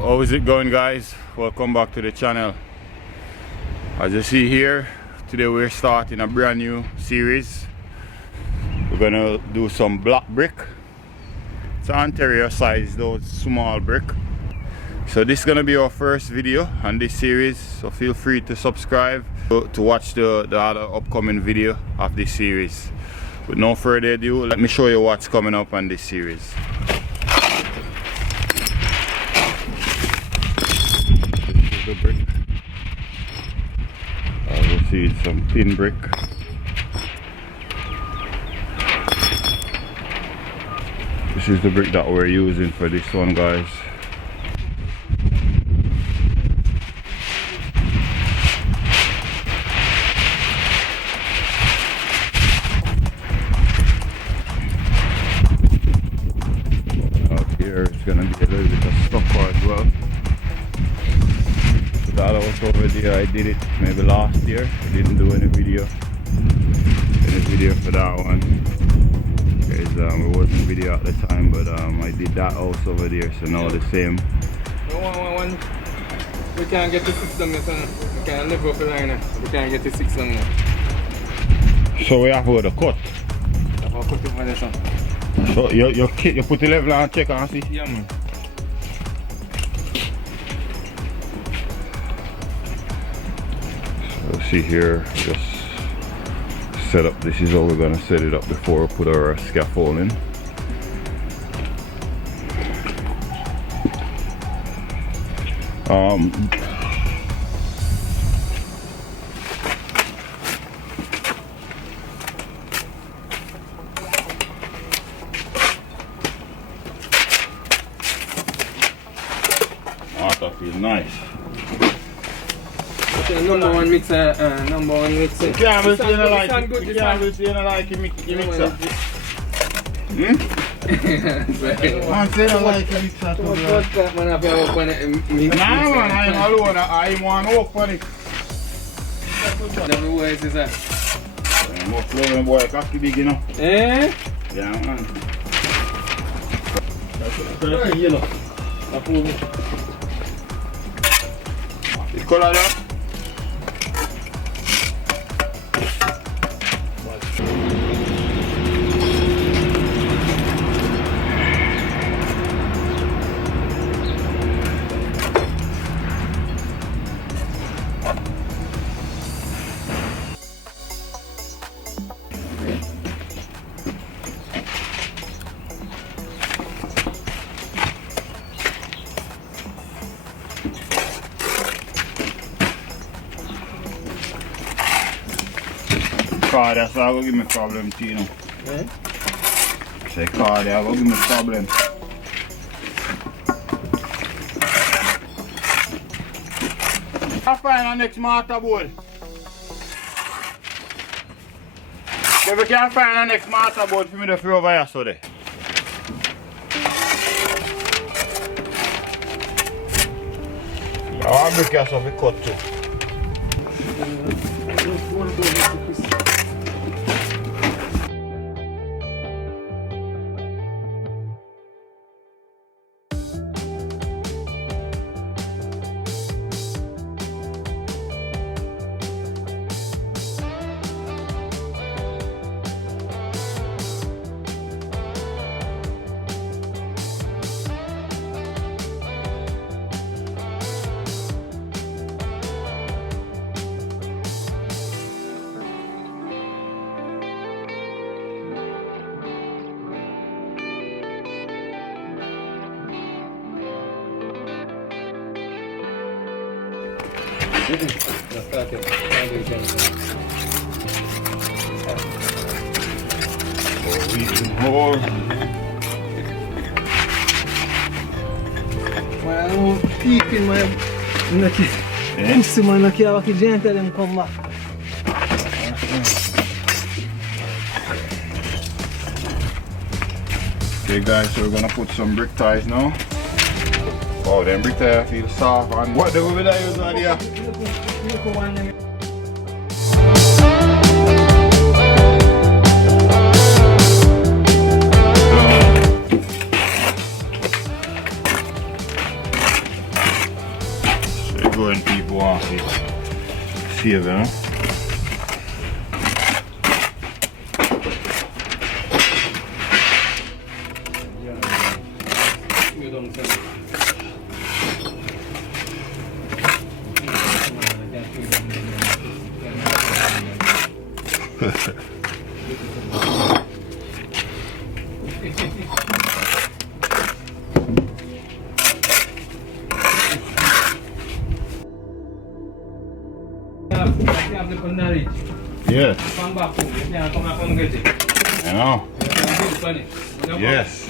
How is it going, guys? Welcome back to the channel. As you see here, today we're starting a brand new series. We're gonna do some black brick. It's an interior size though, it's small brick. So this is gonna be our first video on this series, so feel free to subscribe to watch the other upcoming video of this series. With no further ado, let me show you what's coming up on this series. The brick. We'll see it's some thin brick. This is the brick that we're using for this one, guys. Out here it's gonna be a little bit of stucco as well. That was over there, I did it maybe last year. I didn't do any video for that one because it wasn't video at the time, but I did that house over there, so now the same. We can't get to 6 long, son. We can't live up the line. We can't get to 6 long now. So we have to go to cut. I have to cut it for the son. So you put the level and check and see? Yeah, man. See here, just set up. This is how we're gonna set it up before we put our scaffolding. That feels nice. Number one mixer. You can't be saying like a mixer. I'm saying like a mixer too. Nah man, I'm alone. I want to work for it. Everywhere is that. I'm more flowing boy, cocky big, you know. Eh? Yeah man. That's yellow. It's color there. Car, that's why will give me problem too, you know. Eh? Say car, that will give me problem. I'll find our next mortarboard. If we can find our next mortarboard for me to throw over here so there. I'll break yourself a cut too. More. Well, deep in my pussy, man, I can't walk again until them come back. Okay guys, so we're gonna put some brick ties now. Oh, them brick ties feel soft. And what the wood I use on here? throwing people off it. Save, you know? Yes. You know? Yes.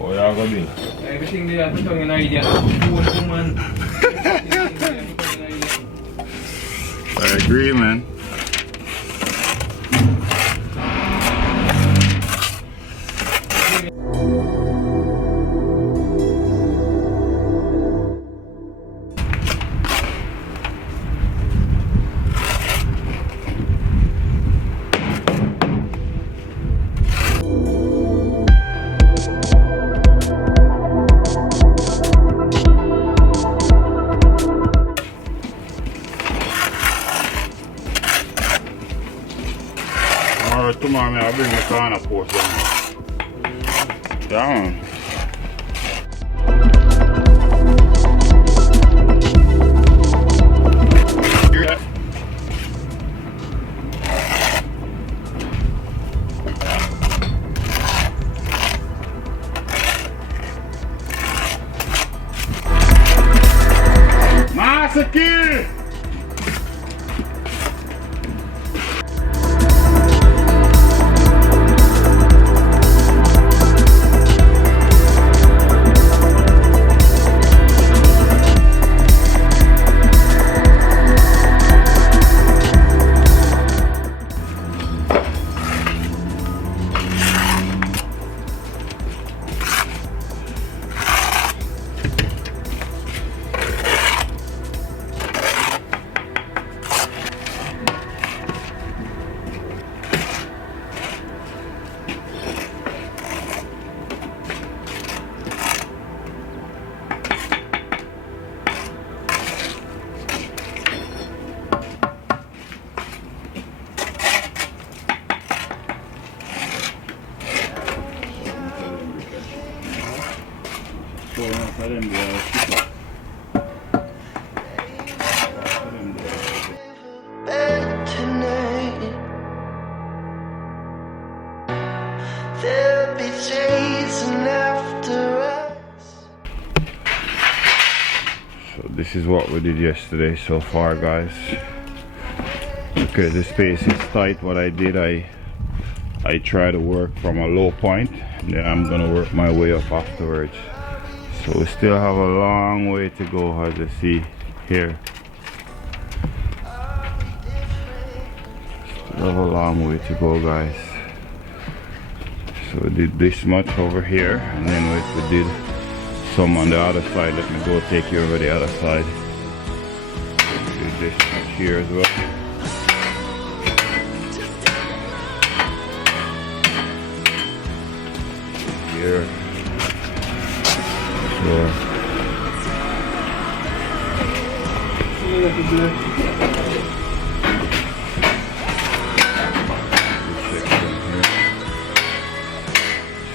Oh, yeah, go do. Everything they are doing an idea. Woman. I agree, man. Tomorrow, man, I'll bring the corner post down. Massacre! This is what we did yesterday so far, guys. Okay, the space is tight. What I did, I try to work from a low point, and then I'm gonna work my way up afterwards. So we still have a long way to go, as you see here. Still have a long way to go, guys. So we did this much over here, and then we did some on the other side. Let me go take you over the other side. Do this much here as well. Here. So.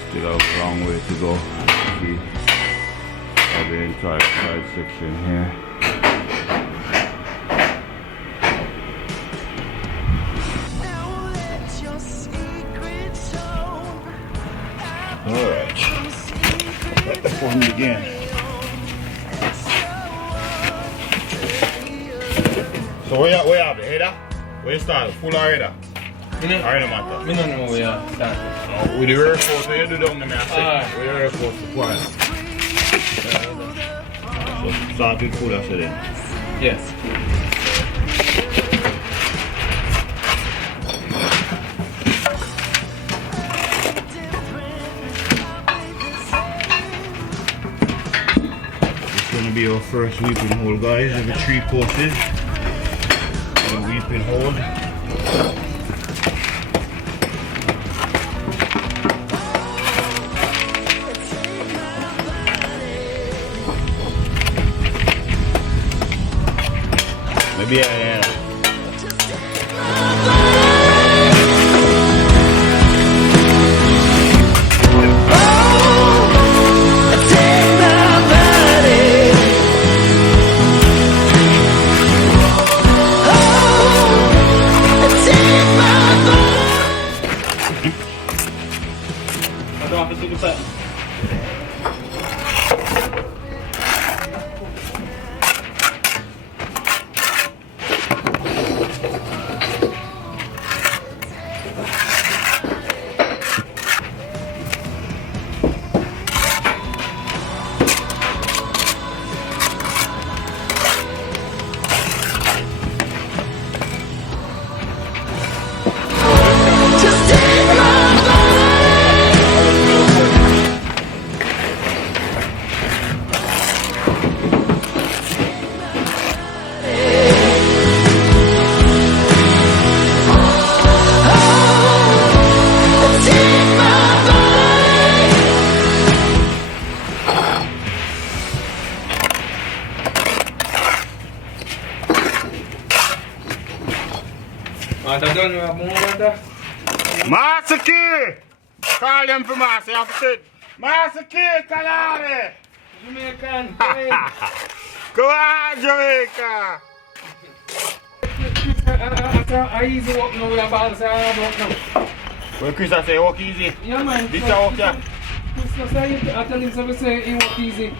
Still have a long way to go. See. The entire side section here. Alright. Let the phone begin. So where you have the header? Where you start? Full or header? I don't matter. I don't know where you start. With the rear force, where you do down the man? Where the rear force required? So start with full after then? Yes. This is going to be our first weeping hole, guys. Every 3 courses. A weeping hole. yeah. Master Key! Call them for Master, you have to say, Master Key, Kalare! Jamaican, Come on, Jamaica! I easy walk now with a ball, so I walk now. Well, Chris, I say walk easy. Yeah, man. This I walk, yeah. Chris, I tell him so, say he walk easy.